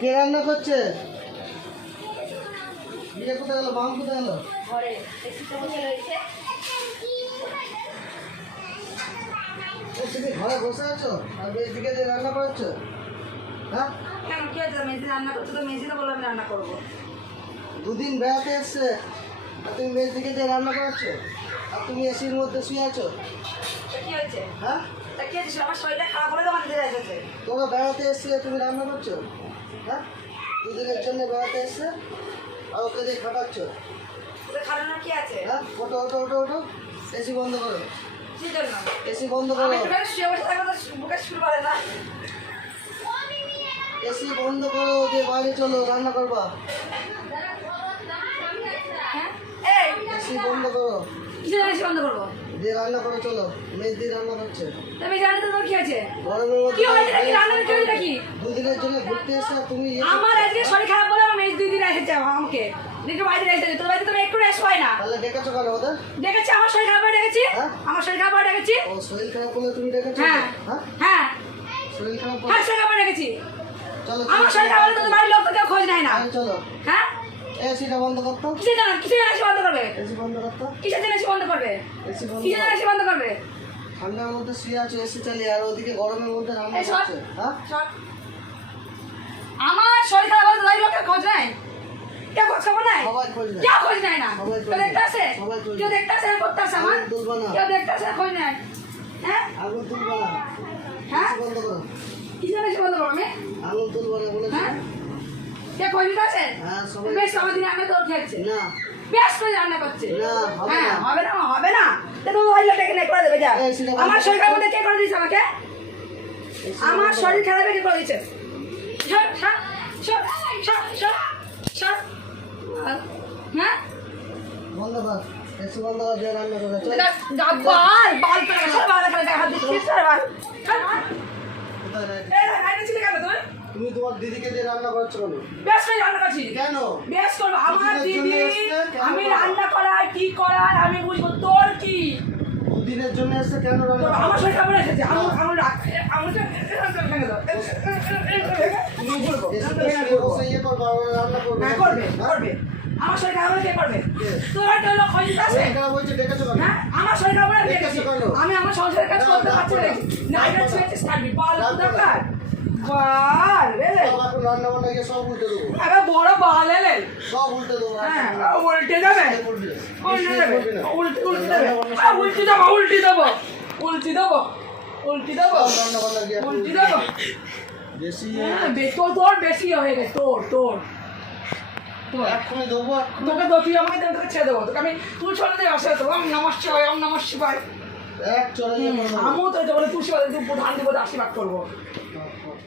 কে রান্না করছে? বিয়ে কোথায় গেল? মাম কোথায় গেল? ঘরে এসিতে বসে রয়েছে। তুমি ঘরে বসে আছো আর মেয়েদিকে যে রান্না করাচ্ছো? হ্যাঁ, কেন কি হয়েছে? মেজি রান্না করছো তো মেজিতে বললাম আমি রান্না করবো। দুদিন বেড়াতে এসছে আর তুমি মেয়েদিকে যে রান্না করাচ্ছো আর তুমি এসির মধ্যে শুয়ে আছো? তা কি হয়েছে? হ্যাঁ, তা কি হয়েছে? আমার শরীরটা খারাপ হলে তো আমার দিদি এসেছে। তোমরা বেড়াতে এসছিলে, তুমি রান্না করছো? হ্যাঁ, দুদিনের জন্য বেড়াতে এসছে আর ওকে দিয়ে খাটাচ্ছ? ওদের খাটানোর কি আছে? হ্যাঁ, ওটো ওটো ওটো ওটো, এসি বন্ধ করো, কি জন্য? এসি বন্ধ করো, আমি একটুখানি শুয়ে বসে থাকলে তো বুকে শুরু করে না। এসি বন্ধ করো, যে বাড়ি চলো রান্না করবা। হ্যাঁ? এই এসি বন্ধ করো, কিসের জন্য এসি বন্ধ করবো? দিয়ে রান্না করো, চলো। মেজ দিয়ে রান্না করছে তা মেজি রান্নাতে তোমার কি আছে? গরমের মধ্যে। কি হয়েছে নাকি? রান্নাতে কি হয়েছে নাকি? দুদিনের জন্য ঘুরতে এসে আর তুমি আমার আজকে শরীর খারাপ বলে আমার মেজ 2 দিন এসেছে আমাকে। একটু বাড়িতে রেখেছে। তোর বাড়িতে তুমি একটু রেস্ট পাই না। তাহলে ডেকেছো কেন ওদের? দেখেছি আমার শরীর খারাপ হয়ে ডেকেছি। হ্যাঁ? আমার শরীর খারাপ হয়ে ডেকেছি। ও শরীর খারাপ করলে তুমি ডেকেছো? হ্যাঁ হ্যাঁ, হ্যাঁ শরীর খারাপ হ্যাঁ, করলে শরীর খারাপ হয়ে ডেকেছি। চলো আমার শরীর খারাপ হলে তোদের বাড়ির লোক তো কেউ খোঁজ নেয় না। চলো, হ্যাঁ? এসিটা বন্ধ করতো, কিসের জন্য এসি বন্ধ করবে? এসি বন্ধ করতো, কিসের জন্য এসি বন্ধ করবে? এসি বন্ধ কিসের জন্য এসি বন্ধ করবে? ঠান্ডার মধ্যে শুয়ে আছো, এসি চালিয়ে, আর ওদিকে গরমের মধ্যে রান্না এই সর। করছে। হ্যাঁ, সর। আমার শরীর খারাপ হলে তোদের লোকের খোঁজ নেয়? কেউ খোঁজ খবর নেয়? সবাই খোঁজ নেয়। কেউ খোঁজ নেয় না। সবাই খোঁজ কেউ দেখতে নেয়। আসে? সবাই খোঁজ কেউ নেয়। দেখতে আসে? করতে আসে আমার? আগুন তুলবা না, কেউ দেখতে আসে? খোঁজ নেয়? হ্যাঁ? আগুন তুলবা না, হ্যাঁ? এসি বন্ধ করো, কিসের জন্য এসি বন্ধ করবো আমি? আগুন তুলবা না বলেছি। হ্যাঁ? কে খোঁজ নিতে আসে? হ্যাঁ, সবাই। বেশ আমার দিনে রান্না তোর খেয়েছে। না, বেশ করে রান্না করছে। না, হবে হ্যাঁ, না। হবে না, হবে না। তা তুমি ওই লোকটাকে নিয়ে করে দেবে যা। এই সেটা বন্ধ আমার করো। শরীর খারাপ হলে কে করে দিয়েছে আমাকে? এসি আমার বন্ধ শরীর করো। খারাপে কে করে দিয়েছে? সর, সর, সর, সর, সর, সর। হ্যাঁ? বন্ধ কর, এসি বন্ধ কর, দিয়ে রান্না করো, চল। বাল করে সর, বাল করে হাত দিচ্ছিস, সর, বাল। সর। কোথায় রাখ- এই, রাইতে ছিলে কেন তুই? তুমি তোমার দিদিকে দিয়ে রান্না করছো কেন? বেশ করে রান্না করছি। কেন? বেশ করবো। আমার দুদিনের জন্য দিদি এসছে, কেন আমি করবো? রান্না করাই কি করাই আমি বুঝবো। তোর কি? দুদিনের জন্য এসে কেন তোর রান্না আমার করছো? শরীর খারাপ এসেছে। আমি তুমি এসে বসে ইয়ে করবা, ওরা রান্না করবে। হ্যাঁ, করবে, হ্যাঁ? করবে। আমার শরীর খারাপ হলে কে করবে? কে? তোর একটা লোক খোঁজ নিতে আসে? শরীর খারাপ হয়েছে, ডেকেছো কেন? হ্যাঁ, আমার শরীর খারাপ হলে দেখেছি দেখেছি। কেন? আমি আমার সংসারের কাজ না, করতে না, পারছি না, না। না, না, এটা না, ছুঁয়েছিস থাকবি। বাল না, তো না, দরকার। বাল, এলে। সব এখন রান্না বান্না গিয়ে সব উল্টে দেবো, আরে বড় বাল এলে। সব উল্টে দেবো। হ্যাঁ, উল্টে যাবে। করবি না। উল্টে নিশ্চয়ই যাবে। করবি না। উল্টে দেবে। রান্না বান্না সব উল্টে দেবো, উল্টে দেবো। উল্টে দেবো। উল্টে দেবো। সব রান্না বান্না গিয়ে এখন উল্টে উল্টে দেবো। দেবো। বেশি হ্যাঁ, তোর বেশি হয়ে গেছে। তোর তোর তোর এক্ষুনি দেবো, এক্ষুনি। তোকে তো তুই আমাকে তোকে ছেড়ে দেবো। তোকে আমি তুই চলে দেবে আসলে তো ওম নমঃ শিবায়, ওম নমঃ শিবায়। এক চলে যাবো। আমিও তো বলে তুই শিবায় তুই ধান দিব আশীর্বাদ করবো। হ্যাঁ, হ্যাঁ।